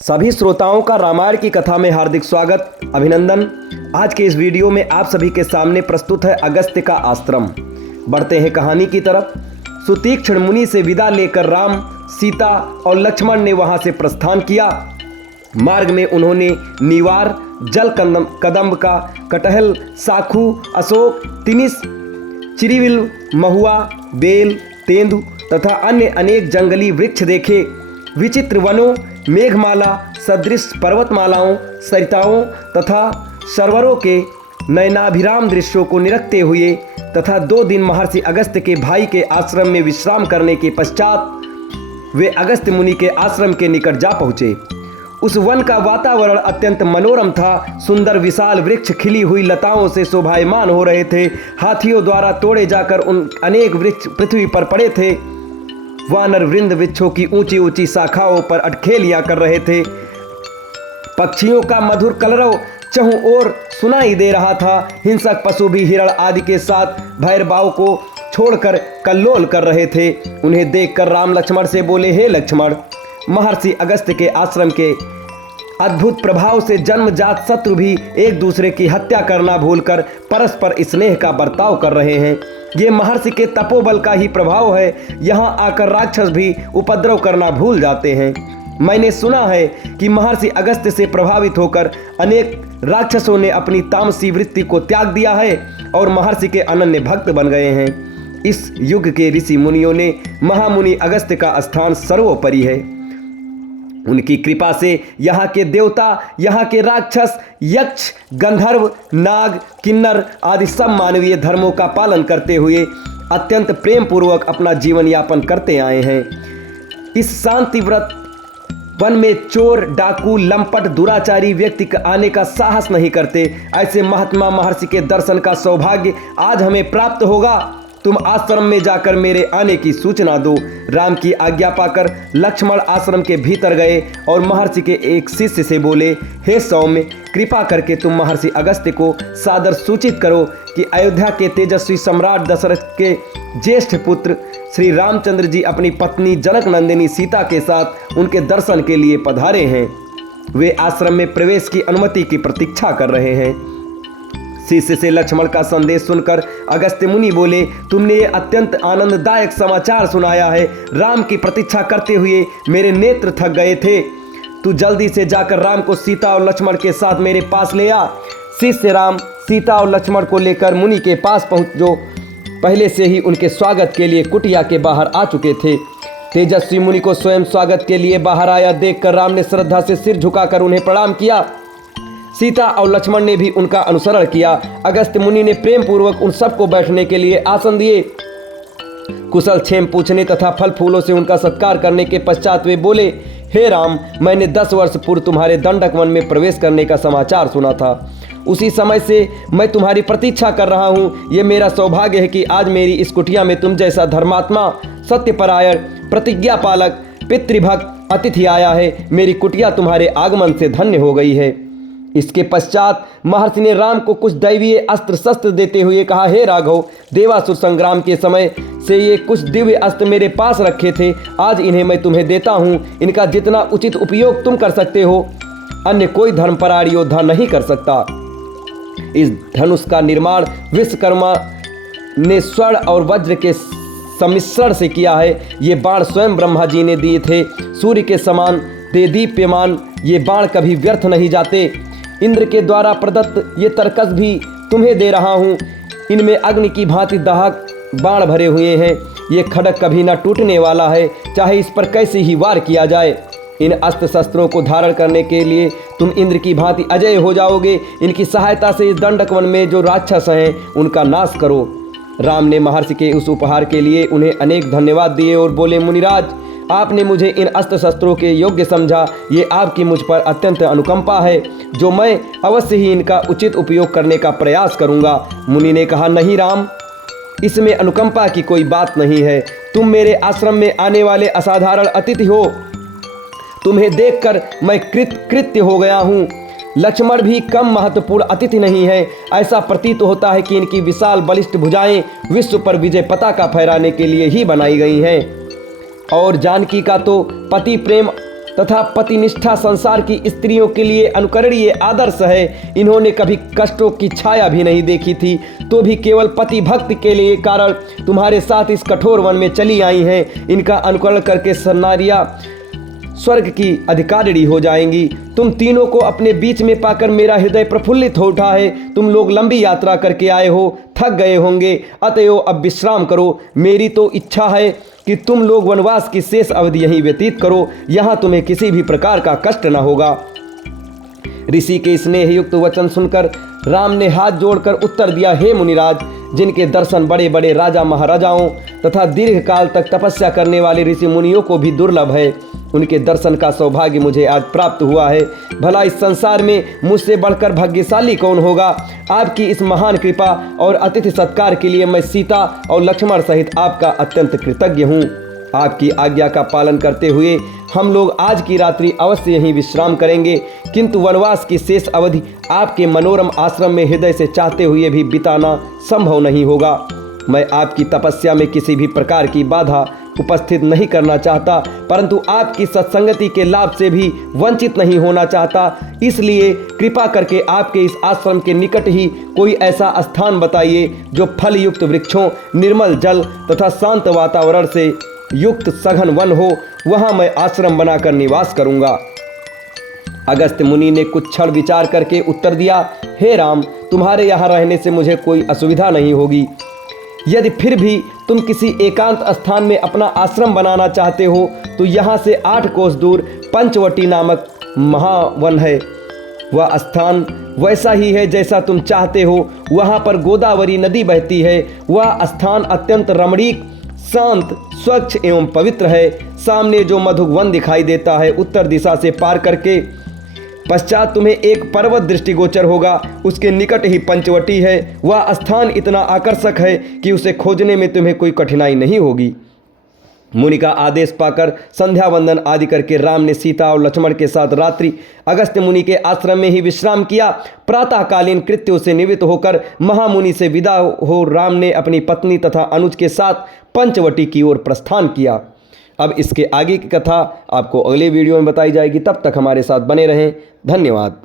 सभी श्रोताओं का रामायण की कथा में हार्दिक स्वागत, अभिनंदन। आज के इस वीडियो में आप सभी के सामने प्रस्तुत है अगस्त्य का आश्रम। बढ़ते हैं कहानी की तरफ। सुतीक्ष्ण मुनि से विदा लेकर राम, सीता और लक्ष्मण ने वहां से प्रस्थान किया। मार्ग में उन्होंने नीवार, जल कदम्ब का, कटहल, साखू, अशोक, तिनिस, चिरिविल, महुआ, बेल, तेंदु तथा अन्य अनेक जंगली वृक्ष देखे। विचित्र वनों, मेघमाला सदृश पर्वतमालाओं, सरिताओं तथा सरोवरों के नयनाभिराम दृश्यों को निरखते हुए तथा 2 दिन महर्षि अगस्त्य के भाई के आश्रम में विश्राम करने के पश्चात वे अगस्त्य मुनि के आश्रम के निकट जा पहुँचे। उस वन का वातावरण अत्यंत मनोरम था। सुंदर विशाल वृक्ष खिली हुई लताओं से शोभायमान हो रहे थे। हाथियों द्वारा तोड़े जाकर उन अनेक वृक्ष पृथ्वी पर पड़े थे। वानर वृंद वृक्षों की ऊंची ऊंची शाखाओं पर अटखेलियां कर रहे थे। पक्षियों का मधुर कलरव चहुं ओर सुनाई दे रहा था। हिंसक पशु भी हिरण आदि के साथ भैरवाओं को छोड़कर कल्लोल कर रहे थे। उन्हें देखकर राम लक्ष्मण से बोले, हे लक्ष्मण, महर्षि अगस्त्य के आश्रम के अद्भुत प्रभाव से जन्मजात शत्रु भी एक दूसरे की हत्या करना भूलकर परस्पर स्नेह का बर्ताव कर रहे हैं। ये महर्षि के तपोबल का ही प्रभाव है। यहाँ आकर राक्षस भी उपद्रव करना भूल जाते हैं। मैंने सुना है कि महर्षि अगस्त्य से प्रभावित होकर अनेक राक्षसों ने अपनी तामसी वृत्ति को त्याग दिया है और महर्षि के अनन्य भक्त बन गए हैं। इस युग के ऋषि मुनियों ने महामुनि अगस्त्य का स्थान सर्वोपरि है। उनकी कृपा से यहाँ के देवता, यहाँ के राक्षस, यक्ष, गंधर्व, नाग, किन्नर आदि सब मानवीय धर्मों का पालन करते हुए अत्यंत प्रेम पूर्वक अपना जीवन यापन करते आए हैं। इस शांति व्रत वन में चोर, डाकू, लंपट, दुराचारी व्यक्ति आने का साहस नहीं करते। ऐसे महात्मा महर्षि के दर्शन का सौभाग्य आज हमें प्राप्त होगा। तुम आश्रम में जाकर मेरे आने की सूचना दो। राम की आज्ञा पाकर लक्ष्मण आश्रम के भीतर गए और महर्षि के एक शिष्य से बोले, हे सौम्य, कृपा करके तुम महर्षि अगस्त्य को सादर सूचित करो कि अयोध्या के तेजस्वी सम्राट दशरथ के ज्येष्ठ पुत्र श्री रामचंद्र जी अपनी पत्नी जनक नंदिनी सीता के साथ उनके दर्शन के लिए पधारे हैं। वे आश्रम में प्रवेश की अनुमति की प्रतीक्षा कर रहे हैं। शिष्य से लक्ष्मण का संदेश सुनकर अगस्त्य मुनि बोले, तुमने ये अत्यंत आनंददायक समाचार सुनाया है। राम की प्रतीक्षा करते हुए मेरे नेत्र थक गए थे। तू जल्दी से जाकर राम को सीता और लक्ष्मण के साथ मेरे पास ले आ। शिष्य राम, सीता और लक्ष्मण को लेकर मुनि के पास पहुंच, जो पहले से ही उनके स्वागत के लिए कुटिया के बाहर आ चुके थे। तेजस्वी मुनि को स्वयं स्वागत के लिए बाहर आया देखकर राम ने श्रद्धा से सिर झुकाकर उन्हें प्रणाम किया। सीता और लक्ष्मण ने भी उनका अनुसरण किया। अगस्त्य मुनि ने प्रेम पूर्वक उन सबको बैठने के लिए आसन दिए। कुशल क्षेम पूछने तथा फल फूलों से उनका सत्कार करने के पश्चात वे बोले, हे राम, मैंने 10 वर्ष पूर्व तुम्हारे दंडक वन में प्रवेश करने का समाचार सुना था। उसी समय से मैं तुम्हारी प्रतीक्षा कर रहा हूँ। ये मेरा सौभाग्य है कि आज मेरी इस कुटिया में तुम जैसा धर्मात्मा, सत्यपरायण, प्रतिज्ञा पालक, पितृभक्त अतिथि आया है। मेरी कुटिया तुम्हारे आगमन से धन्य हो गई है। इसके पश्चात महर्षि ने राम को कुछ दैवीय अस्त्र शस्त्र देते हुए कहा, हे राघव, देवासुर संग्राम के समय से ये कुछ दिव्य अस्त्र मेरे पास रखे थे। आज इन्हें मैं तुम्हें देता हूँ। इनका जितना उचित उपयोग तुम कर सकते हो, अन्य कोई धर्मपरायण योद्धा नहीं कर सकता। इस धनुष का निर्माण विश्वकर्मा ने स्वर्ण और वज्र के सम्मिश्रण से किया है। ये बाण स्वयं ब्रह्मा जी ने दिए थे। सूर्य के समान देदीप्यमान ये बाण कभी व्यर्थ नहीं जाते। इंद्र के द्वारा प्रदत्त ये तरकस भी तुम्हें दे रहा हूँ। इनमें अग्नि की भांति दाहक बाण भरे हुए हैं। ये खड़ग कभी न टूटने वाला है, चाहे इस पर कैसे ही वार किया जाए। इन अस्त्र शस्त्रों को धारण करने के लिए तुम इंद्र की भांति अजय हो जाओगे। इनकी सहायता से इस दंडक वन में जो राक्षस हैं उनका नाश करो। राम ने महर्षि के उस उपहार के लिए उन्हें अनेक धन्यवाद दिए और बोले, मुनिराज, आपने मुझे इन अस्त्र शस्त्रों के योग्य समझा। ये आपकी मुझ पर अत्यंत अनुकंपा है, जो मैं अवश्य ही इनका उचित उपयोग करने का प्रयास करूंगा। मुनि ने कहा, नहीं राम, इसमें अनुकंपा की कोई बात नहीं है। तुम मेरे आश्रम में आने वाले असाधारण अतिथि हो। तुम्हें देखकर मैं कृत्य हो गया हूँ। लक्ष्मण भी कम महत्वपूर्ण अतिथि नहीं है। ऐसा प्रतीत होता है कि इनकी विशाल बलिष्ठ भुजाएं विश्व पर विजय पताका फहराने के लिए ही बनाई गई हैं। और जानकी का तो पति प्रेम तथा पतिनिष्ठा संसार की स्त्रियों के लिए अनुकरणीय आदर्श है। इन्होंने कभी कष्टों की छाया भी नहीं देखी थी, तो भी केवल पति भक्ति के लिए कारण तुम्हारे साथ इस कठोर वन में चली आई हैं। इनका अनुकरण करके नारियां स्वर्ग की अधिकारिणी हो जाएंगी। तुम तीनों को अपने बीच में पाकर मेरा हृदय प्रफुल्लित हो उठा है। तुम लोग लंबी यात्रा करके आए हो, थक गए होंगे, अतएव अब विश्राम करो। मेरी तो इच्छा है कि तुम लोग वनवास की शेष अवधि यहीं व्यतीत करो, यहाँ तुम्हें किसी भी प्रकार का कष्ट न होगा। ऋषि के स्नेह युक्त वचन सुनकर राम ने हाथ जोड़कर उत्तर दिया, हे मुनिराज, जिनके दर्शन बड़े बड़े राजा महाराजाओं तथा दीर्घ काल तक तपस्या करने वाले ऋषि मुनियों को भी दुर्लभ है, उनके दर्शन का सौभाग्य मुझे आज प्राप्त हुआ है। भला इस संसार में मुझसे बढ़कर भाग्यशाली कौन होगा। आपकी इस महान कृपा और अतिथि सत्कार के लिए मैं सीता और लक्ष्मण सहित आपका अत्यंत कृतज्ञ हूँ। आपकी आज्ञा का पालन करते हुए हम लोग आज की रात्रि अवश्य यहीं विश्राम करेंगे, किंतु वनवास की शेष अवधि आपके मनोरम आश्रम में हृदय से चाहते हुए भी बिताना संभव नहीं होगा। मैं आपकी तपस्या में किसी भी प्रकार की बाधा उपस्थित नहीं करना चाहता, परंतु आपकी सत्संगति के लाभ से भी वंचित नहीं होना चाहता। इसलिए कृपा करके आपके इस आश्रम के निकट ही कोई ऐसा स्थान बताइए जो फल युक्त वृक्षों, निर्मल जल तथा शांत वातावरण से युक्त सघन वन हो। वहां मैं आश्रम बनाकर निवास करूंगा। अगस्त्य मुनि ने कुछ क्षण विचार करके उत्तर दिया, हे राम, तुम्हारे यहाँ रहने से मुझे कोई असुविधा नहीं होगी। यदि फिर भी तुम किसी एकांत स्थान में अपना आश्रम बनाना चाहते हो तो यहाँ से 8 कोस दूर पंचवटी नामक महावन है। वह स्थान वैसा ही है जैसा तुम चाहते हो। वहाँ पर गोदावरी नदी बहती है। वह स्थान अत्यंत रमणीक, शांत, स्वच्छ एवं पवित्र है। सामने जो मधुक वन दिखाई देता है, उत्तर दिशा से पार करके पश्चात तुम्हें एक पर्वत दृष्टिगोचर होगा। उसके निकट ही पंचवटी है। वह स्थान इतना आकर्षक है कि उसे खोजने में तुम्हें कोई कठिनाई नहीं होगी। मुनि का आदेश पाकर संध्या वंदन आदि करके राम ने सीता और लक्ष्मण के साथ रात्रि अगस्त्य मुनि के आश्रम में ही विश्राम किया। प्रातःकालीन कृत्यों से निवृत्त होकर महामुनि से विदा हो राम ने अपनी पत्नी तथा अनुज के साथ पंचवटी की ओर प्रस्थान किया। अब इसके आगे की कथा आपको अगले वीडियो में बताई जाएगी। तब तक हमारे साथ बने रहें। धन्यवाद।